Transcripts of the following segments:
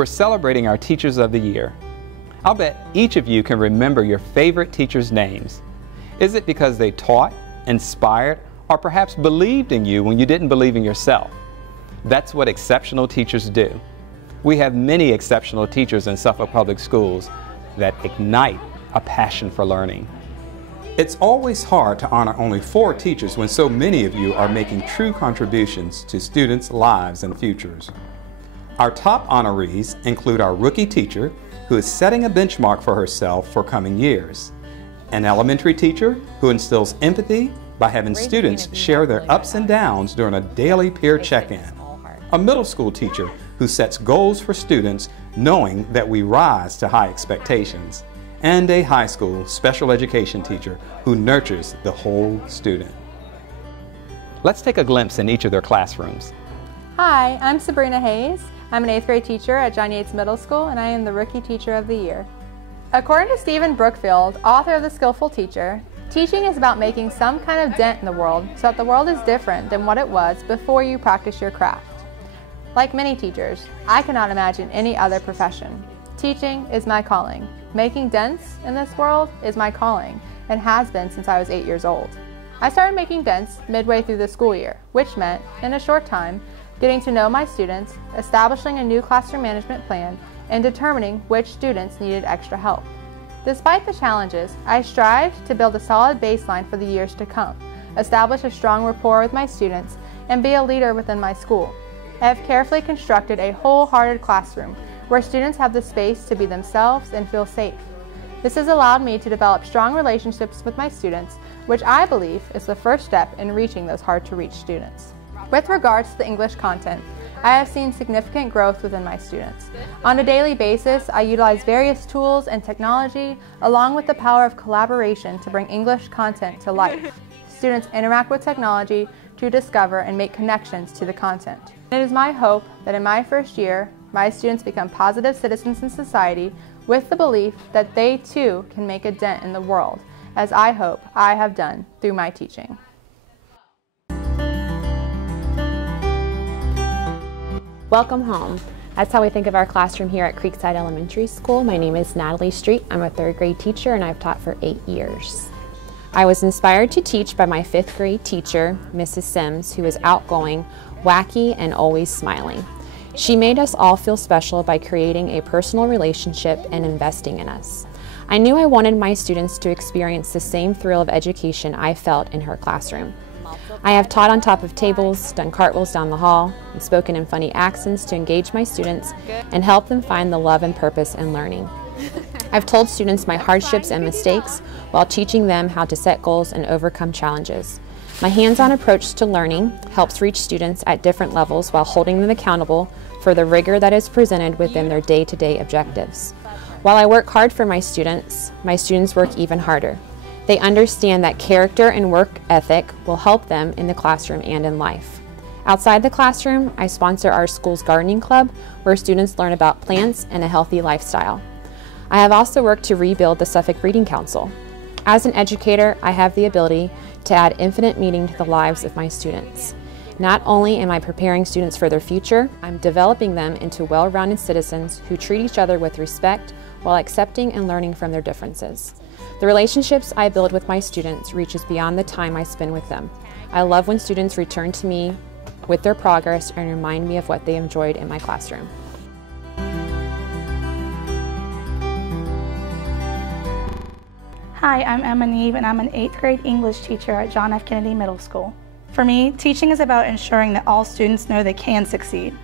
we're celebrating our Teachers of the Year. I'll bet each of you can remember your favorite teachers' names. Is it because they taught, inspired, or perhaps believed in you when you didn't believe in yourself? That's what exceptional teachers do. We have many exceptional teachers in Suffolk Public Schools that ignite a passion for learning. It's always hard to honor only 4 teachers when so many of you are making true contributions to students' lives and futures. Our top honorees include our rookie teacher, who is setting a benchmark for herself for coming years, an elementary teacher who instills empathy by having students share their ups and downs during a daily peer check-in, a middle school teacher who sets goals for students knowing that we rise to high expectations, and a high school special education teacher who nurtures the whole student. Let's take a glimpse in each of their classrooms. Hi, I'm Sabrina Hayes. I'm an 8th grade teacher at John Yeates Middle School, and I am the Rookie Teacher of the Year. According to Stephen Brookfield, author of The Skillful Teacher, teaching is about making some kind of dent in the world so that the world is different than what it was before you practice your craft. Like many teachers, I cannot imagine any other profession. Teaching is my calling. Making dents in this world is my calling, and has been since I was 8 years old. I started making dents midway through the school year, which meant, in a short time, getting to know my students, establishing a new classroom management plan, and determining which students needed extra help. Despite the challenges, I strived to build a solid baseline for the years to come, establish a strong rapport with my students, and be a leader within my school. I have carefully constructed a wholehearted classroom where students have the space to be themselves and feel safe. This has allowed me to develop strong relationships with my students, which I believe is the first step in reaching those hard-to-reach students. With regards to the English content, I have seen significant growth within my students. On a daily basis, I utilize various tools and technology, along with the power of collaboration to bring English content to life. Students interact with technology to discover and make connections to the content. It is my hope that in my first year, my students become positive citizens in society with the belief that they too can make a dent in the world, as I hope I have done through my teaching. Welcome home. That's how we think of our classroom here at Creekside Elementary School. My name is Natalie Street. I'm a 3rd grade teacher and I've taught for 8 years. I was inspired to teach by my 5th grade teacher, Mrs. Sims, who is outgoing, wacky, and always smiling. She made us all feel special by creating a personal relationship and investing in us. I knew I wanted my students to experience the same thrill of education I felt in her classroom. I have taught on top of tables, done cartwheels down the hall, and spoken in funny accents to engage my students and help them find the love and purpose in learning. I've told students my hardships and mistakes while teaching them how to set goals and overcome challenges. My hands-on approach to learning helps reach students at different levels while holding them accountable for the rigor that is presented within their day-to-day objectives. While I work hard for my students work even harder. They understand that character and work ethic will help them in the classroom and in life. Outside the classroom, I sponsor our school's gardening club, where students learn about plants and a healthy lifestyle. I have also worked to rebuild the Suffolk Reading Council. As an educator, I have the ability to add infinite meaning to the lives of my students. Not only am I preparing students for their future, I'm developing them into well-rounded citizens who treat each other with respect while accepting and learning from their differences. The relationships I build with my students reaches beyond the time I spend with them. I love when students return to me with their progress and remind me of what they enjoyed in my classroom. Hi, I'm Emma Neave and I'm an 8th grade English teacher at John F. Kennedy Middle School. For me, teaching is about ensuring that all students know they can succeed.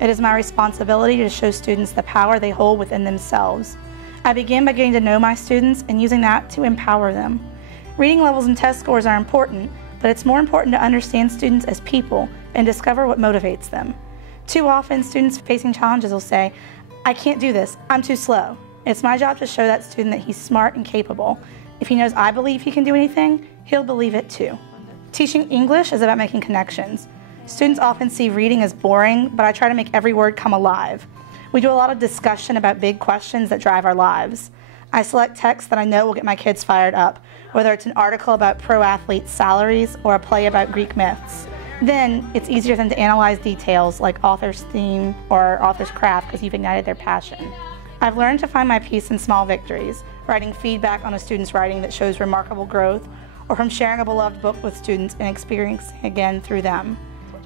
It is my responsibility to show students the power they hold within themselves. I begin by getting to know my students and using that to empower them. Reading levels and test scores are important, but it's more important to understand students as people and discover what motivates them. Too often, students facing challenges will say, "I can't do this, I'm too slow." It's my job to show that student that he's smart and capable. If he knows I believe he can do anything, he'll believe it too. Teaching English is about making connections. Students often see reading as boring, but I try to make every word come alive. We do a lot of discussion about big questions that drive our lives. I select texts that I know will get my kids fired up, whether it's an article about pro athletes' salaries or a play about Greek myths. Then it's easier for them to analyze details like author's theme or author's craft because you've ignited their passion. I've learned to find my peace in small victories, writing feedback on a student's writing that shows remarkable growth, or from sharing a beloved book with students and experiencing again through them.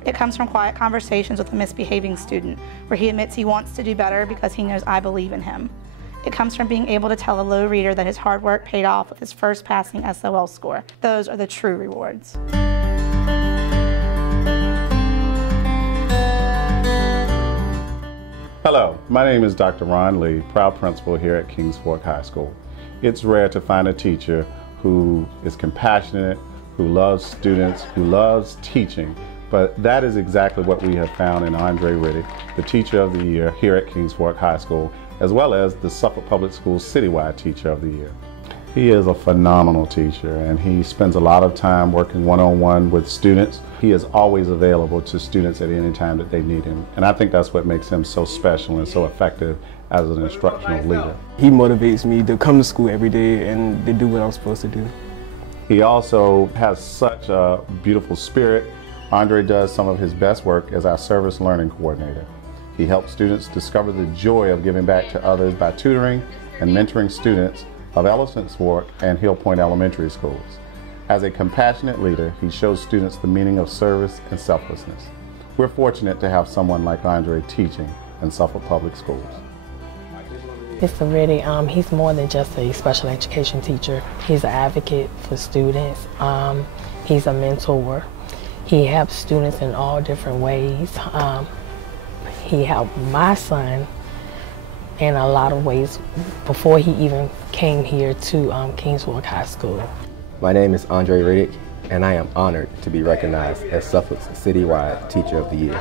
It comes from quiet conversations with a misbehaving student, where he admits he wants to do better because he knows I believe in him. It comes from being able to tell a low reader that his hard work paid off with his first passing SOL score. Those are the true rewards. Hello, my name is Dr. Ron Leigh, proud principal here at Kings Fork High School. It's rare to find a teacher who is compassionate, who loves students, who loves teaching, but that is exactly what we have found in Andrae Riddick, the Teacher of the Year here at Kings Fork High School, as well as the Suffolk Public Schools City-Wide Teacher of the Year. He is a phenomenal teacher, and he spends a lot of time working one-on-one with students. He is always available to students at any time that they need him, and I think that's what makes him so special and so effective as an instructional leader. He motivates me to come to school every day and to do what I'm supposed to do. He also has such a beautiful spirit. Andrae does some of his best work as our service learning coordinator. He helps students discover the joy of giving back to others by tutoring and mentoring students of Elephant Fork and Hill Point Elementary schools. As a compassionate leader, he shows students the meaning of service and selflessness. We're fortunate to have someone like Andrae teaching in Suffolk Public Schools. Mr. Riddick, he's more than just a special education teacher. He's an advocate for students. He's a mentor. He helps students in all different ways. He helped my son in a lot of ways before he even came here to Kings Fork High School. My name is Andrae Riddick, and I am honored to be recognized as Suffolk's City-Wide Teacher of the Year.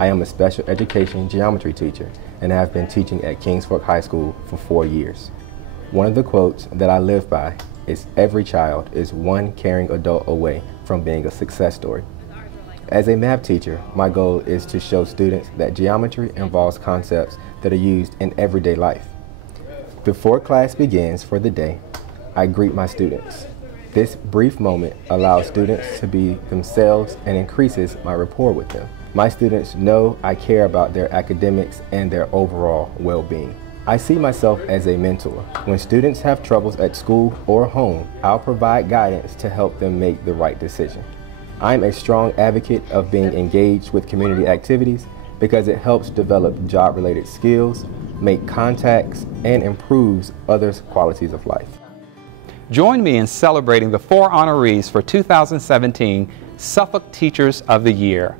I am a special education geometry teacher and have been teaching at Kings Fork High School for 4 years. One of the quotes that I live by is, "Every child is one caring adult away from being a success story." As a math teacher, my goal is to show students that geometry involves concepts that are used in everyday life. Before class begins for the day, I greet my students. This brief moment allows students to be themselves and increases my rapport with them. My students know I care about their academics and their overall well-being. I see myself as a mentor. When students have troubles at school or home, I'll provide guidance to help them make the right decision. I'm a strong advocate of being engaged with community activities because it helps develop job-related skills, make contacts, and improves others' qualities of life. Join me in celebrating the 4 honorees for 2017 Suffolk Teachers of the Year.